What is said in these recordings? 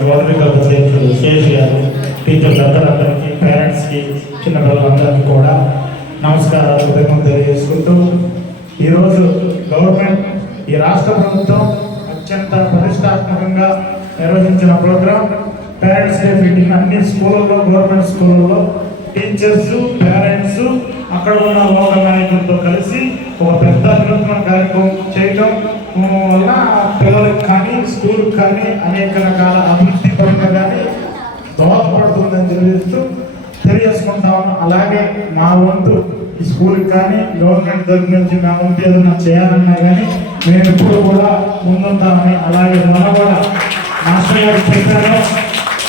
Government అధ్యక్షుడు శేష్ గారు టీచర్లందరికీ పేరెంట్స్కి చిన్నపిల్లలందరికీ కూడా నమస్కారాలు ఉదయం తెలియజేసుకుంటూ ఈరోజు గవర్నమెంట్ ఈ రాష్ట్ర ప్రభుత్వం అత్యంత ప్రతిష్టాత్మకంగా నిర్వహించిన ప్రోగ్రాం పేరెంట్స్ డే మీటింగ్ అన్ని స్కూళ్ళల్లో గవర్నమెంట్ స్కూళ్ళల్లో టీచర్స్ పేరెంట్స్ అక్కడ ఉన్న లోక నాయకులతో కలిసి స్కూల్ స్కూల్కి కానీ అనేక రకాల అభివృద్ధి పరంగా కానీ దోహదపడుతుందని తెలియజేస్తూ తెలియజేసుకుంటాము అలాగే మా వంతు ఈ స్కూల్కి కానీ గవర్నమెంట్ తరఫు నుంచి మా వంతు ఏదైనా చేయాలన్నా కానీ మేము ఎప్పుడు కూడా ముందుంటామని అలాగే మన కూడా మాస్టర్ గారు చెప్పారు.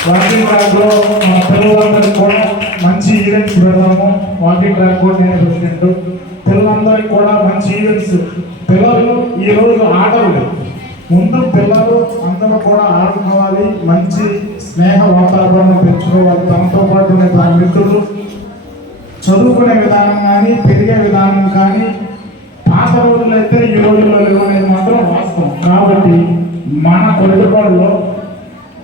వాకింగ్ ట్రాక్లో మా పిల్లలందరికీ కూడా మంచి ఈవెంట్స్ పెడదాము. వాకింగ్ ట్రాక్ కూడా నేను ప్రెసిడెంట్ పిల్లలందరికీ కూడా మంచి ఈవెంట్స్. పిల్లలు ఈరోజు రోజు ఆటలు ముందు పిల్లలు అందరూ కూడా ఆడుకోవాలి మంచి స్నేహ వాతావరణం పెంచుకోవాలి. తమతో పాటు ఉన్న తన మిత్రులు చదువుకునే విధానం కానీ పెరిగే విధానం కానీ పాత రోజులు అయితే ఈ రోజుల్లో లేవనేది మాత్రం వాస్తవం. కాబట్టి మన కొడుకులో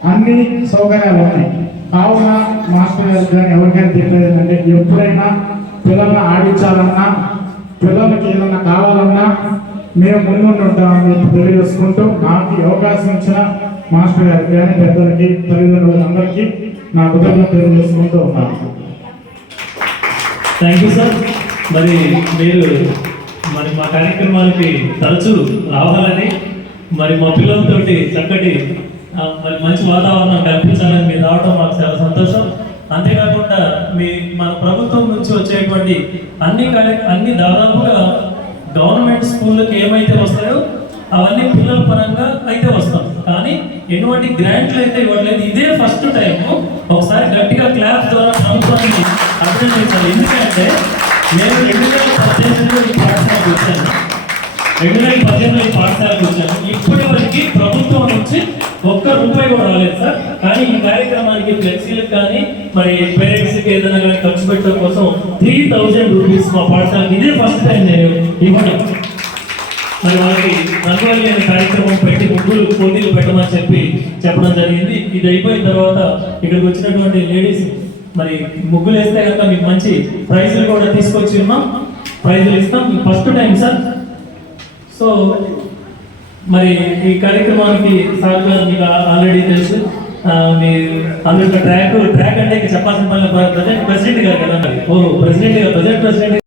అన్ని సౌకర్యాలు ఉన్నాయి. కావున మాస్టర్ గారు కానీ ఎవరికైనా చెప్పలేదంటే ఎప్పుడైనా పిల్లల్ని ఆడించాలన్నా పిల్లలకి ఏదైనా కావాలన్నా మేము ముందు తెలియజేసుకుంటూ నాకు అవకాశం ఇచ్చిన మాస్టర్ గారికి కానీ పెద్దలకి తల్లిదండ్రులందరికీ నా కృతజ్ఞత తెలియజేసుకుంటూ ఉన్నాను. థ్యాంక్ యూ సార్ మరి మీరు మరి మా కార్యక్రమాలకి తరచూ రావాలని మరి మా పిల్లలతో చక్కటి మరి మంచి వాతావరణం కల్పించాలని మీరు రావడం మాకు చాలా సంతోషం. అంతేకాకుండా మీ మన ప్రభుత్వం నుంచి వచ్చేటువంటి అన్ని కార్య అన్ని దాదాపుగా గవర్నమెంట్ స్కూళ్ళకి ఏమైతే వస్తాయో అవన్నీ పిల్లల పరంగా అయితే వస్తాం. కానీ ఎటువంటి గ్రాంట్లు అయితే ఇవ్వట్లేదు. ఇదే ఫస్ట్ టైం ఒకసారి గట్టిగా క్లాప్ ద్వారా ప్రభుత్వాన్ని అభినందించాలి ఎందుకంటే నేను రెండు వేల పద్దెనిమిదిలో ఈ పాఠశాలకు వచ్చాను. రెండు వేల పద్దెనిమిదిలో ఈ పాఠశాలకు వచ్చాను. ఇప్పటి వరకు ప్రభుత్వం నుంచి ఒక్క రూపాయి కూడా రాలేదు సార్. కానీ ఈ కార్యక్రమానికి ఫ్లెక్సీలకు కానీ మరి పేరెంట్స్కి ఏదైనా కానీ ఖర్చు పెట్టడం కోసం త్రీ థౌజండ్ రూపీస్ మా పాఠశాలకు. ఇదే ఫస్ట్ టైం నేను ఇవ్వడం మరి వాళ్ళకి రంగవల్లి అనే కార్యక్రమం పెట్టి ముగ్గురు పోటీలు పెట్టమని చెప్పి చెప్పడం జరిగింది. ఇది అయిపోయిన తర్వాత ఇక్కడికి వచ్చినటువంటి లేడీస్ మరి ముగ్గులు వేస్తే కనుక మీకు మంచి ప్రైజులు కూడా తీసుకొచ్చి ఉన్నాం. ప్రైజులు ఇస్తాం. ఫస్ట్ టైం సార్ సో మరి ఈ కార్యక్రమానికి సార్ గారు మీకు ఆల్రెడీ తెలుసు. అందులో ట్రాక్ ట్రాక్ అంటే ఇక చెప్పాల్సిన పని ప్రెసిడెంట్ గారు కదా ఓ ప్రెసిడెంట్ గారు ప్రెసిడెంట్ ప్రెసిడెంట్